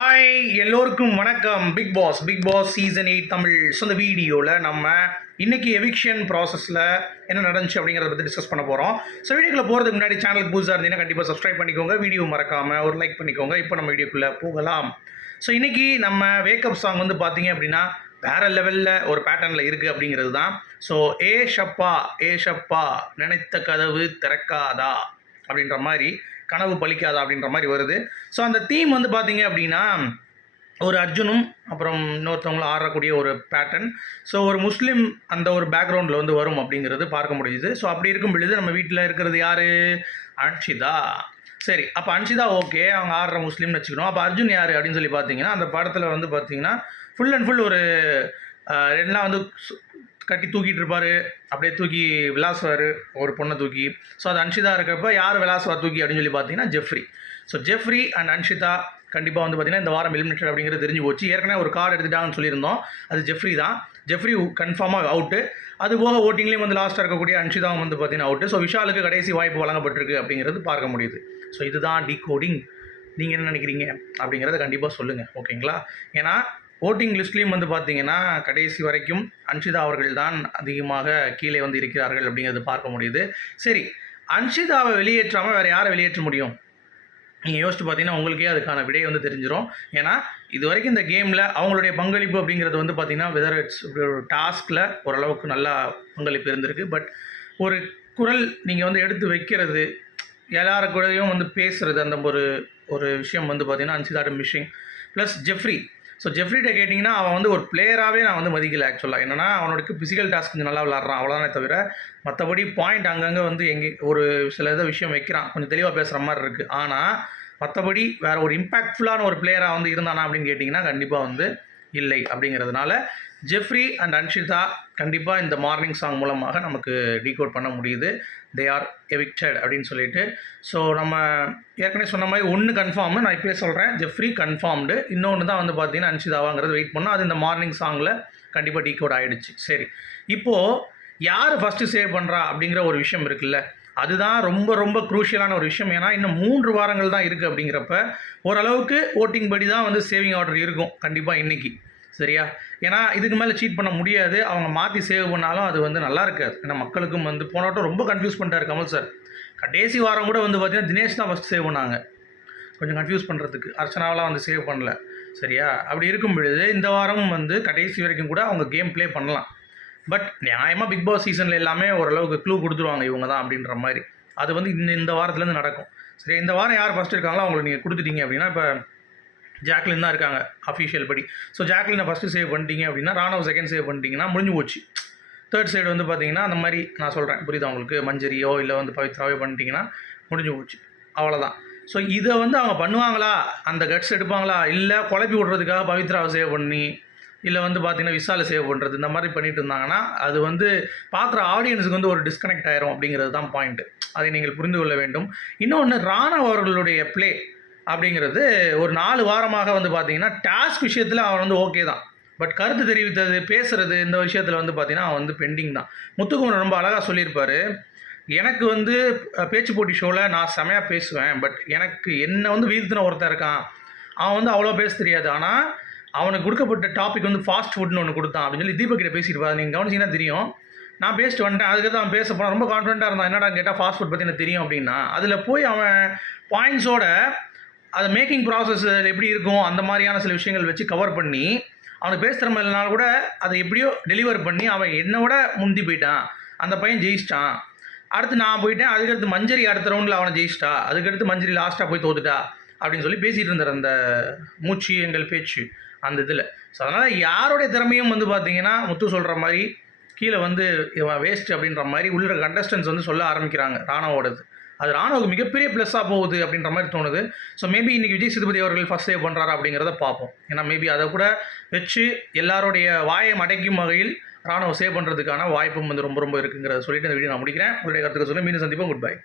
Hi எல்லோருக்கும் வணக்கம். Bigg Boss season 8 Tamil. So இந்த வீடியோவில் நம்ம இன்றைக்கி எவிக்ஷன் ப்ராசஸில் என்ன நடந்துச்சு அப்படிங்கிறத பற்றி டிஸ்கஸ் பண்ண போகிறோம். ஸோ வீடியோக்குள்ளே போகிறதுக்கு முன்னாடி சேனலுக்கு புதுசாக இருந்தீங்கன்னா கண்டிப்பாக சப்ஸ்கிரைப் பண்ணிக்கோங்க, வீடியோ மறக்காமல் ஒரு லைக் பண்ணிக்கோங்க. இப்போ நம்ம வீடியோக்குள்ளே போகலாம். ஸோ இன்றைக்கி நம்ம வேக்கப் சாங் வந்து பார்த்தீங்க அப்படின்னா வேறு லெவலில் ஒரு பேட்டர்னில் இருக்குது அப்படிங்கிறது தான். ஸோ ஏ ஷப்பா நினைத்த கதவு திறக்காதா அப்படின்ற மாதிரி, கனவு பலிக்காதா அப்படின்ற மாதிரி வருது. ஸோ அந்த தீம் வந்து பார்த்தீங்க அப்படின்னா ஒரு அர்ஜுனும் அப்புறம் இன்னொருத்தவங்களும் ஆடக்கூடிய ஒரு பேட்டர்ன். ஸோ ஒரு முஸ்லீம் அந்த ஒரு பேக்ரவுண்டில் வந்து வரும் அப்படிங்கிறது பார்க்க முடியுது. ஸோ அப்படி இருக்கும் பொழுது நம்ம வீட்டில் இருக்கிறது யார்? அன்ஷிதா. சரி, அப்போ அன்ஷிதா ஓகே, அவங்க ஆடுற முஸ்லீம்னு வச்சுக்கணும். அப்போ அர்ஜுன் யார் அப்படின்னு சொல்லி பார்த்தீங்கன்னா அந்த படத்தில் வந்து பார்த்தீங்கன்னா ஃபுல் அண்ட் ஃபுல் ஒரு ரெண்டுலாம் வந்து கட்டி தூக்கிட்டு இருப்பார், அப்படியே தூக்கி விளாசுவார் ஒரு பொண்ணை தூக்கி. ஸோ அது அன்ஷிதா இருக்கிறப்ப யார் விளாசுவா தூக்கி அப்படின்னு சொல்லி பார்த்தீங்கன்னா Jeffrey. So Jeffrey and Anshitha கண்டிப்பாக வந்து பார்த்திங்கன்னா இந்த வாரம் எலிமினேட்டட் அப்படிங்கிறது தெரிஞ்சு போச்சு. ஏற்கனவே ஒரு கார்டு எடுத்துட்டாங்கன்னு சொல்லியிருந்தோம், அது ஜெஃப்ரி தான். ஜெஃப்ரி கன்ஃபார்மாக அவுட்டு. அது போக ஓட்டிங்லேயும் வந்து லாஸ்ட்டாக இருக்கக்கூடிய அன்ஷிதாவும் வந்து பார்த்திங்கன்னா அவுட்டு. ஸோ விஷாலுக்கு கடைசி வாய்ப்பு வழங்கப்பட்டிருக்கு அப்படிங்கிறது பார்க்க முடியுது. ஸோ இதுதான் டீகோடிங். நீங்கள் என்ன நினைக்கிறீங்க அப்படிங்கிறத கண்டிப்பாக சொல்லுங்கள், ஓகேங்களா? ஏன்னா ஓட்டிங் லிஸ்ட்லேயும் வந்து பார்த்தீங்கன்னா கடைசி வரைக்கும் அன்ஷிதா அவர்கள் தான் அதிகமாக கீழே வந்து இருக்கிறார்கள் அப்படிங்கிறது பார்க்க முடியுது. சரி, அன்ஷிதாவை வெளியேற்றாமல் வேறு யாரை வெளியேற்ற முடியும்? நீங்கள் யோசிச்சு பார்த்தீங்கன்னா உங்களுக்கே அதுக்கான விடை வந்து தெரிஞ்சிடும். ஏன்னா இது வரைக்கும் இந்த கேமில் அவங்களுடைய பங்களிப்பு அப்படிங்கிறது வந்து பார்த்திங்கன்னா வெதர் இட்ஸ் ஒரு டாஸ்கில் ஓரளவுக்கு நல்லா பங்களிப்பு இருந்திருக்கு. பட் ஒரு குரல் நீங்கள் வந்து எடுத்து வைக்கிறது, எல்லாருக்கூடையும் வந்து பேசுகிறது, அந்த ஒரு விஷயம் வந்து பார்த்திங்கன்னா அன்ஷிதாட்ட மிஷிங். Plus Jeffrey. ஸோ ஜெஃப்ரிட்ட கேட்டிங்கன்னா அவன் வந்து ஒரு பிளேயராகவே நான் வந்து மதிக்கலை ஆக்சுவலாக. என்னென்னா அவனுக்கு ஃபிசிக்கல் டாஸ்க் கொஞ்சம் நல்லா விளாட்றான், அவ்வளோதானே தவிர மற்றபடி பாயிண்ட் அங்கங்கே வந்து ஒரு சில விஷயம் வைக்கிறான், கொஞ்சம் தெளிவாக பேசுகிற மாதிரி இருக்குது. ஆனால் மற்றபடி வேறு ஒரு இம்பேக்ட்ஃபுல்லான ஒரு பிளேயராக வந்து இருந்தானா அப்படின்னு கேட்டிங்கன்னா கண்டிப்பாக வந்து இல்லை. அப்படிங்கிறதுனால ஜெஃப்ரி அண்ட் அன்ஷிதா கண்டிப்பாக இந்த மார்னிங் சாங் மூலமாக நமக்கு டீகோட் பண்ண முடியுது. தே ஆர் எவிக்டட் அப்படின்னு சொல்லிட்டு. ஸோ நம்ம ஏற்கனவே சொன்ன மாதிரி ஒன்று கன்ஃபார்மு, நான் இப்போயே சொல்கிறேன், ஜெஃப்ரி கன்ஃபார்ம்டு. இன்னொன்று தான் வந்து பார்த்தீங்கன்னா அன்ஷிதாவாங்கிறது வெயிட் பண்ணோம். அது இந்த மார்னிங் சாங்கில் கண்டிப்பாக டீகோட் ஆகிடுச்சு. சரி, இப்போது யார் ஃபஸ்ட்டு சேவ் பண்ணுறா அப்படிங்கிற ஒரு விஷயம் இருக்குல்ல, அதுதான் ரொம்ப ரொம்ப குரூஷியலான ஒரு விஷயம். ஏன்னா இன்னும் 3 வாரங்கள் தான் இருக்குது. அப்படிங்கிறப்ப ஓரளவுக்கு ஓட்டிங் படி தான் வந்து சேவிங் ஆர்டர் இருக்கும் கண்டிப்பாக இன்றைக்கி, சரியா? ஏன்னா இதுக்கு மேலே சீட் பண்ண முடியாது. அவங்க மாற்றி சேவ் பண்ணாலும் அது வந்து நல்லா இருக்காது. ஏன்னா மக்களுக்கும் வந்து போன வட்டம் ரொம்ப கன்ஃபியூஸ் பண்ணிட்டார் கமல் சார். கடைசி வாரம் கூட வந்து பார்த்திங்கன்னா தினேஷ் தான் ஃபஸ்ட் சேவ் பண்ணாங்க, கொஞ்சம் கன்ஃபியூஸ் பண்ணுறதுக்கு. அர்ச்சனாவெலாம் வந்து சேவ் பண்ணல, சரியா? அப்படி இருக்கும் பொழுது இந்த வாரம் வந்து கடைசி வரைக்கும் கூட அவங்க கேம் ப்ளே பண்ணலாம். பட் நியாயமாக பிக் பாஸ் சீசனில் எல்லாமே ஓரளவுக்கு க்ளூ கொடுத்துருவாங்க இவங்க தான் அப்படின்ற மாதிரி. அது வந்து இந்த வாரத்துலேருந்து நடக்கும். சரி, இந்த வாரம் யார் ஃபஸ்ட்டு இருக்காங்களோ அவங்களுக்கு நீங்கள் கொடுத்துட்டீங்க அப்படின்னா, இப்போ ஜாக்லின் தான் இருக்காங்க அஃபிஷியல் படி. ஸோ ஜாக்லினை ஃபஸ்ட்டு சேவ் பண்ணிட்டீங்க அப்படின்னா, ராணவ் செகண்ட் சேவ் பண்ணிட்டீங்கன்னா முடிஞ்சு போச்சு. தேர்ட் சைடு வந்து பார்த்தீங்கன்னா அந்த மாதிரி நான் சொல்கிறேன், புரியுதா உங்களுக்கு? மஞ்சரியோ இல்லை வந்து பவித்ராவோ பண்ணிட்டீங்கன்னா முடிஞ்சு போச்சு, அவ்வளோதான். ஸோ இதை வந்து அவங்க பண்ணுவாங்களா, அந்த கட்ஸ் எடுப்பாங்களா, இல்லை குழப்பி விட்றதுக்காக பவித்ராவை சேவ் பண்ணி, இல்லை வந்து பார்த்தீங்கன்னா விஷாலை சேவ் பண்ணுறது, இந்த மாதிரி பண்ணிட்டு இருந்தாங்கன்னா அது வந்து பார்க்குற ஆடியன்ஸுக்கு வந்து ஒரு டிஸ்கனெக்ட் ஆயிரும் அப்படிங்கிறது தான் பாயிண்ட்டு. அதை நீங்கள் புரிந்து கொள்ள வேண்டும். இன்னொன்று, ராணவ் அவர்களுடைய ப்ளே அப்படிங்கிறது ஒரு 4 வாரமாக வந்து பார்த்திங்கன்னா டாஸ்க் விஷயத்தில் அவன் வந்து ஓகே தான். பட் கருத்து தெரிவித்தது, பேசுகிறது, இந்த விஷயத்தில் வந்து பார்த்திங்கன்னா அவன் வந்து பெண்டிங் தான். முத்துக்குமரன் ரொம்ப அழகாக சொல்லியிருப்பார், எனக்கு வந்து பேச்சு போட்டி ஷோவில் நான் செமையாக பேசுவேன், பட் எனக்கு என்னை வந்து வீழ்த்தின ஒருத்தன் இருக்கான், அவன் வந்து அவ்வளோ பேச தெரியாது, ஆனால் அவனுக்கு கொடுக்கப்பட்ட டாபிக் வந்து ஃபாஸ்ட் ஃபுட்னு ஒன்று கொடுத்தான் அப்படின்னு சொல்லி தீபக்கிட்ட பேசியிருப்பாரு. நீங்கள் கவனிச்சிங்கன்னா தெரியும். நான் பேசிட்டு வந்துட்டேன், அதுக்கடுத்து அவன் பேச போனான், ரொம்ப கான்ஃபிடென்ட்டாக இருந்தான். என்னடா கேட்டால் ஃபாஸ்ட் ஃபுட் பற்றி எனக்கு தெரியும் அப்படின்னா, அதில் போய் அவன் பாயிண்ட்ஸோட அது மேக்கிங் ப்ராசஸ் எப்படி இருக்கும் அந்த மாதிரியான சில விஷயங்கள் வச்சு கவர் பண்ணி, அவனுக்கு பேச திறமை இல்லைனாலும் கூட அதை எப்படியோ டெலிவர் பண்ணி அவன் என்னை விட முந்தி போயிட்டான், அந்த பையன் ஜெயிச்சிட்டான். அடுத்து நான் போயிட்டேன், அதுக்கடுத்து மஞ்சரி அடுத்த ரவுண்டில் அவனை ஜெயிச்சிட்டா, அதுக்கடுத்து மஞ்சரி லாஸ்ட்டாக போய் தோத்துட்டா அப்படின்னு சொல்லி பேசிகிட்டு இருந்தார் அந்த மூச்சு எங்கள் பேச்சு அந்த இதில். ஸோ அதனால் யாருடைய திறமையும் வந்து பார்த்திங்கன்னா முத்து சொல்கிற மாதிரி கீழே வந்து இவன் வேஸ்ட் அப்படின்ற மாதிரி உள்ள கண்டஸ்டன்ஸ் வந்து சொல்ல ஆரம்பிக்கிறாங்க ராணவோடது. அது ராணுவுக்கு மிகப்பெரிய ப்ளஸ்ஸாக போகுது அப்படின்ற மாதிரி தோணுது. ஸோ மேபி இன்றைக்கி விஜய் சேதுபதி அவர்கள் ஃபஸ்ட் சேவ் பண்ணுறாரு அப்படிங்கிறத பார்ப்போம். ஏன்னா மேபி அதை கூட வச்சு எல்லாருடைய வாயை அடைக்கும் வகையில் ராணுவ சேவ் பண்ணுறதுக்கான வாய்ப்பும் வந்து ரொம்ப ரொம்ப இருக்குங்கிறத சொல்லிட்டு இந்த வீடியோ நான் முடிக்கிறேன். உங்களுடைய கருத்துக்கள் சொல்லி மீண்டும் சந்திப்போம். Good bye.